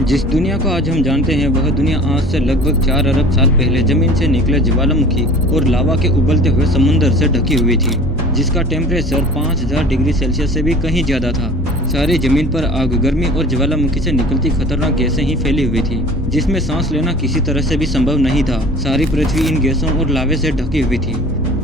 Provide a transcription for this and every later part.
जिस दुनिया को आज हम जानते हैं वह दुनिया आज से लगभग 4 अरब साल पहले जमीन से निकले ज्वालामुखी और लावा के उबलते हुए समुद्र से ढकी हुई थी, जिसका टेम्परेचर 5000 डिग्री सेल्सियस से भी कहीं ज्यादा था। सारी जमीन पर आग, गर्मी और ज्वालामुखी से निकलती खतरनाक गैसें ही फैली हुई थी, जिसमें सांस लेना किसी तरह से भी संभव नहीं था। सारी पृथ्वी इन गैसों और लावे से ढकी हुई थी,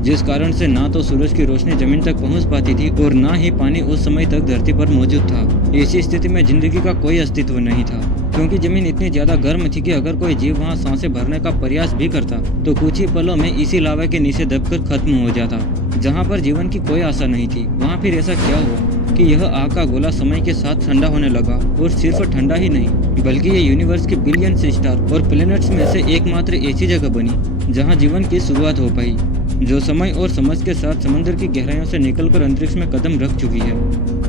जिस कारण से ना तो सूरज की रोशनी जमीन तक पहुंच पाती थी और ना ही पानी उस समय तक धरती पर मौजूद था। ऐसी स्थिति में जिंदगी का कोई अस्तित्व नहीं था, क्योंकि जमीन इतनी ज्यादा गर्म थी कि अगर कोई जीव वहां सांसें भरने का प्रयास भी करता तो कुछ ही पलों में इसी लावा के नीचे दबकर खत्म हो जाता। जहां पर जीवन की कोई आशा नहीं थी, वहां फिर ऐसा क्या हुआ कि यह आग का गोला समय के साथ ठंडा होने लगा। और सिर्फ ठंडा ही नहीं, बल्कि ये यूनिवर्स के बिलियन स्टार और प्लैनेट्स में से एकमात्र ऐसी जगह बनी जहाँ जीवन की शुरुआत हो पाई, जो समय और समझ के साथ समुद्र की गहराइयों से निकलकर अंतरिक्ष में कदम रख चुकी है।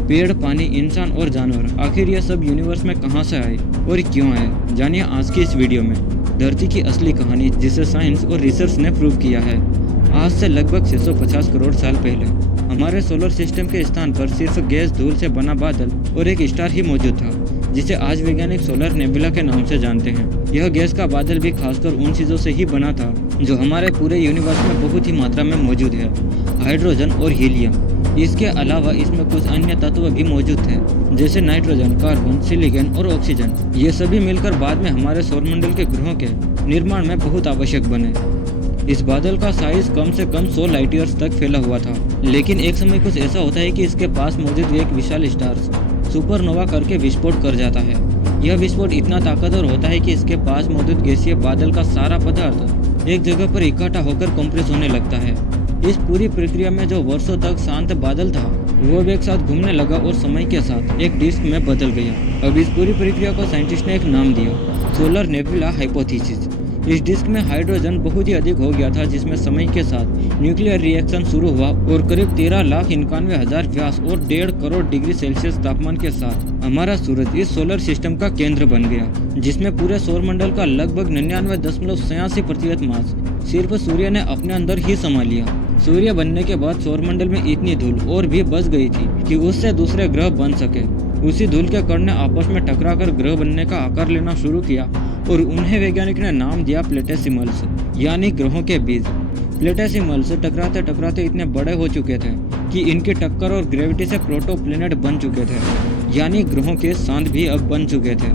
पेड़, पानी, इंसान और जानवर, आखिर यह सब यूनिवर्स में कहां से आए और क्यों आए, जानिए आज की इस वीडियो में धरती की असली कहानी, जिसे साइंस और रिसर्च ने प्रूव किया है। आज से लगभग 650 करोड़ साल पहले हमारे सोलर सिस्टम के स्थान पर सिर्फ गैस, धूल से बना बादल और एक स्टार ही मौजूद था, जिसे आज वैज्ञानिक सोलर नेबुला के नाम से जानते हैं। यह गैस का बादल भी खासकर उन चीजों से ही बना था जो हमारे पूरे यूनिवर्स में बहुत ही मात्रा में मौजूद है, हाइड्रोजन और हीलियम। इसके अलावा इसमें कुछ अन्य तत्व भी मौजूद थे, जैसे नाइट्रोजन, कार्बन, सिलिकॉन और ऑक्सीजन। ये सभी मिलकर बाद में हमारे सौरमंडल के ग्रहों के निर्माण में बहुत आवश्यक बने। इस बादल का साइज कम से कम 100 लाइट ईयर्स तक फैला हुआ था, लेकिन एक समय कुछ ऐसा होता है कि इसके पास मौजूद एक विशाल स्टार सुपरनोवा करके विस्फोट कर जाता है। यह विस्फोट इतना ताकतवर होता है कि इसके पास मौजूद गैसीय बादल का सारा पदार्थ एक जगह पर इकट्ठा होकर कंप्रेस होने लगता है। इस पूरी प्रक्रिया में जो वर्षों तक शांत बादल था, वो एक साथ घूमने लगा और समय के साथ एक डिस्क में बदल गया। अब इस पूरी प्रक्रिया को साइंटिस्ट ने एक नाम दिया, सोलर नेबुला हाइपोथेसिस। इस डिस्क में हाइड्रोजन बहुत ही अधिक हो गया था, जिसमें समय के साथ न्यूक्लियर रिएक्शन शुरू हुआ और करीब 13,91,000 व्यास और 1.5 करोड़ डिग्री सेल्सियस तापमान के साथ हमारा सूरज इस सोलर सिस्टम का केंद्र बन गया, जिसमें पूरे सौरमंडल का लगभग 99.86% मास सिर्फ सूर्य ने अपने अंदर ही समा लिया। सूर्य बनने के बाद सौरमंडल में इतनी धूल और भी बच गई थी कि उससे दूसरे ग्रह बन सके। उसी धूल के कण ने आपस में टकराकर ग्रह बनने का आकार लेना शुरू किया और उन्हें वैज्ञानिक ने नाम दिया प्लेटेसिमल्स, यानी ग्रहों के बीज। प्लेटेसिमल्स टकराते टकराते इतने बड़े हो चुके थे कि इनकी टक्कर और ग्रेविटी से प्रोटो प्लेनेट बन चुके थे, यानी ग्रहों के सांड भी अब बन चुके थे।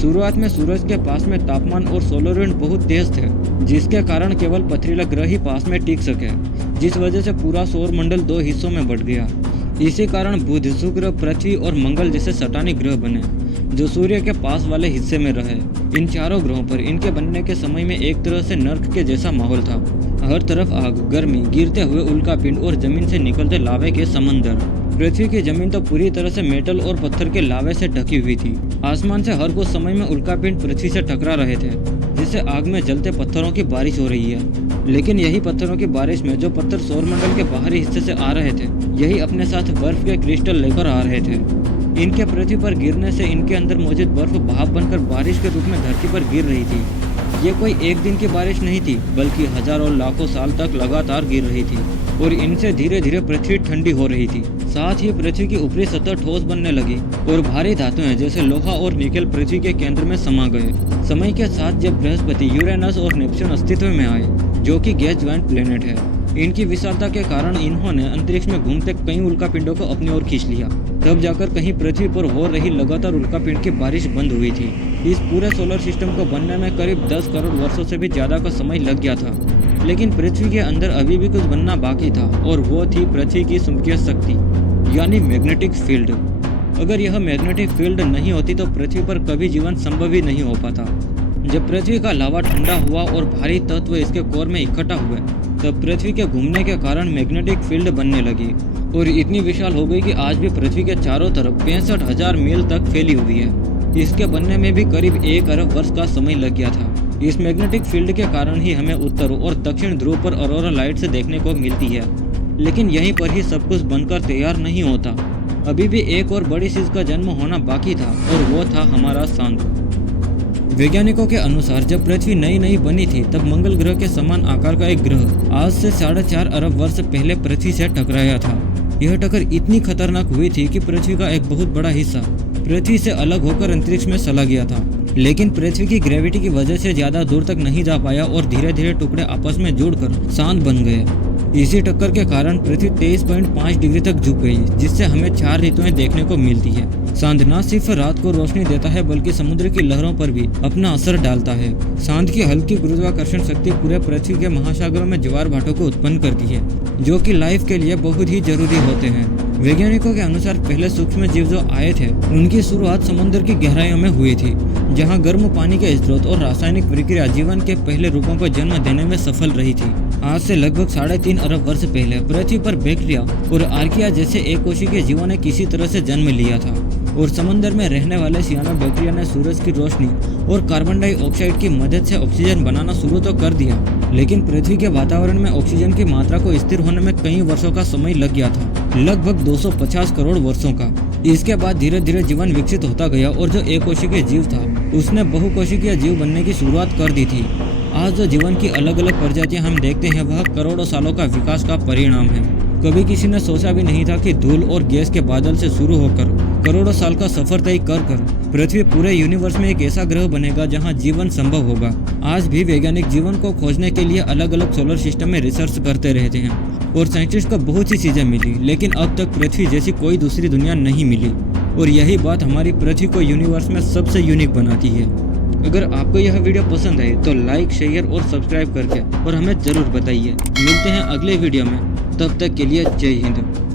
शुरुआत में सूरज के पास में तापमान और सोलर विंड बहुत तेज थे, जिसके कारण केवल पथरीला ग्रह ही पास में टिक सके, जिस वजह से पूरा सौरमंडल 2 हिस्सों में बंट गया। इसी कारण बुध, शुक्र, पृथ्वी और मंगल जैसे सटानी ग्रह बने, जो सूर्य के पास वाले हिस्से में रहे। इन चारों ग्रहों पर इनके बनने के समय में एक तरह से नर्क के जैसा माहौल था। हर तरफ आग, गर्मी, गिरते हुए उल्कापिंड और जमीन से निकलते लावे के समंदर। पृथ्वी की जमीन तो पूरी तरह से मेटल और पत्थर के लावे से ढकी हुई थी। आसमान से हर कुछ समय में उल्कापिंड पृथ्वी से टकरा रहे थे, जिससे आग में जलते पत्थरों की बारिश हो रही है। लेकिन यही पत्थरों की बारिश में जो पत्थर सौरमंडल के बाहरी हिस्से से आ रहे थे, यही अपने साथ बर्फ के क्रिस्टल लेकर आ रहे थे। इनके पृथ्वी पर गिरने से इनके अंदर मौजूद बर्फ भाप बनकर बारिश के रूप में धरती पर गिर रही थी। ये कोई एक दिन की बारिश नहीं थी, बल्कि हजारों लाखों साल तक लगातार गिर रही थी और इनसे धीरे धीरे पृथ्वी ठंडी हो रही थी। साथ ही पृथ्वी की ऊपरी सतह ठोस बनने लगी और भारी धातुएं जैसे लोहा और निकेल पृथ्वी के केंद्र में समा गए। समय के साथ जब बृहस्पति, यूरेनस और नेपच्यून अस्तित्व में आए, जो कि गैस ज्वाइंट प्लेनेट है, इनकी विशालता के कारण इन्होंने अंतरिक्ष में घूमते कई उल्कापिंडों को अपनी ओर खींच लिया। तब जाकर कहीं पृथ्वी पर हो रही लगातार उल्कापिंड की बारिश बंद हुई थी। इस पूरे सोलर सिस्टम को बनने में करीब 10 करोड़ वर्षों से भी ज्यादा का समय लग गया था, लेकिन पृथ्वी के अंदर अभी भी कुछ बनना बाकी था, और वो थी पृथ्वी की चुंबकीय शक्ति, यानी मैग्नेटिक फील्ड। अगर यह मैग्नेटिक फील्ड नहीं होती तो पृथ्वी पर कभी जीवन संभव ही नहीं हो पाता। जब पृथ्वी का लावा ठंडा हुआ और भारी तत्व इसके कोर में इकट्ठा हुए, तब पृथ्वी के घूमने के कारण मैग्नेटिक फील्ड बनने लगी और इतनी विशाल हो गई कि आज भी पृथ्वी के चारों तरफ 65,000 मील तक फैली हुई है। इसके बनने में भी करीब 1 अरब वर्ष का समय लग गया था। इस मैग्नेटिक फील्ड के कारण ही हमें उत्तर और दक्षिण ध्रुव पर ऑरोरा लाइट्स देखने को मिलती है। लेकिन यहीं पर ही सब कुछ बनकर तैयार नहीं होता। अभी भी एक और बड़ी चीज का जन्म होना बाकी था, और वो था हमारा चांद। वैज्ञानिकों के अनुसार जब पृथ्वी नई नई बनी थी, तब मंगल ग्रह के समान आकार का एक ग्रह आज से 4.5 अरब वर्ष पहले पृथ्वी से टकराया था। यह टक्कर इतनी खतरनाक हुई थी कि पृथ्वी का एक बहुत बड़ा हिस्सा पृथ्वी से अलग होकर अंतरिक्ष में चला गया था। लेकिन पृथ्वी की ग्रेविटी की वजह से ज्यादा दूर तक नहीं जा पाया और धीरे धीरे टुकड़े आपस में जुड़कर शांत बन गए। इसी टक्कर के कारण पृथ्वी 23.5 डिग्री तक झुक गई, जिससे हमें 4 ऋतुएं देखने को मिलती है। चांद न सिर्फ रात को रोशनी देता है बल्कि समुद्र की लहरों पर भी अपना असर डालता है। चांद की हल्की गुरुत्वाकर्षण शक्ति पूरे पृथ्वी के महासागरों में ज्वार भाटों को उत्पन्न करती है, जो कि लाइफ के लिए बहुत ही जरूरी होते हैं। वैज्ञानिकों के अनुसार पहले सूक्ष्म जीव जो आए थे उनकी शुरुआत समुद्र की गहराइयों में हुई थी, जहां गर्म पानी के स्रोत और रासायनिक प्रक्रिया जीवन के पहले रूपों को जन्म देने में सफल रही थी। आज से लगभग 3.5 अरब वर्ष पहले पृथ्वी पर बैक्टीरिया और आर्किया जैसे एक कोशिकीय जीवों ने किसी तरह से जन्म लिया था और समुद्र में रहने वाले सियानोबैक्टीरिया ने सूरज की रोशनी और कार्बन डाइऑक्साइड की मदद से ऑक्सीजन बनाना शुरू तो कर दिया, लेकिन पृथ्वी के वातावरण में ऑक्सीजन की मात्रा को स्थिर होने में कई वर्षों का समय लग गया था, लगभग 250 करोड़ वर्षों का। इसके बाद धीरे धीरे जीवन विकसित होता गया और जो एक कोशिकीय जीव था उसने बहुकोशिकीय जीव बनने की शुरुआत कर दी थी। आज जो जीवन की अलग अलग प्रजातियां हम देखते हैं वह करोड़ों सालों का विकास का परिणाम है। कभी किसी ने सोचा भी नहीं था कि धूल और गैस के बादल से शुरू होकर करोड़ों साल का सफर तय कर पृथ्वी पूरे यूनिवर्स में एक ऐसा ग्रह बनेगा जहां जीवन संभव होगा। आज भी वैज्ञानिक जीवन को खोजने के लिए अलग अलग सोलर सिस्टम में रिसर्च करते रहते हैं और साइंटिस्ट को बहुत सी चीजें मिली, लेकिन अब तक पृथ्वी जैसी कोई दूसरी दुनिया नहीं मिली और यही बात हमारी पृथ्वी को यूनिवर्स में सबसे यूनिक बनाती है। अगर आपको यह वीडियो पसंद आए तो लाइक, शेयर और सब्सक्राइब करके और हमें जरूर बताइए। मिलते हैं अगले वीडियो में, तब तक के लिए जय हिंद।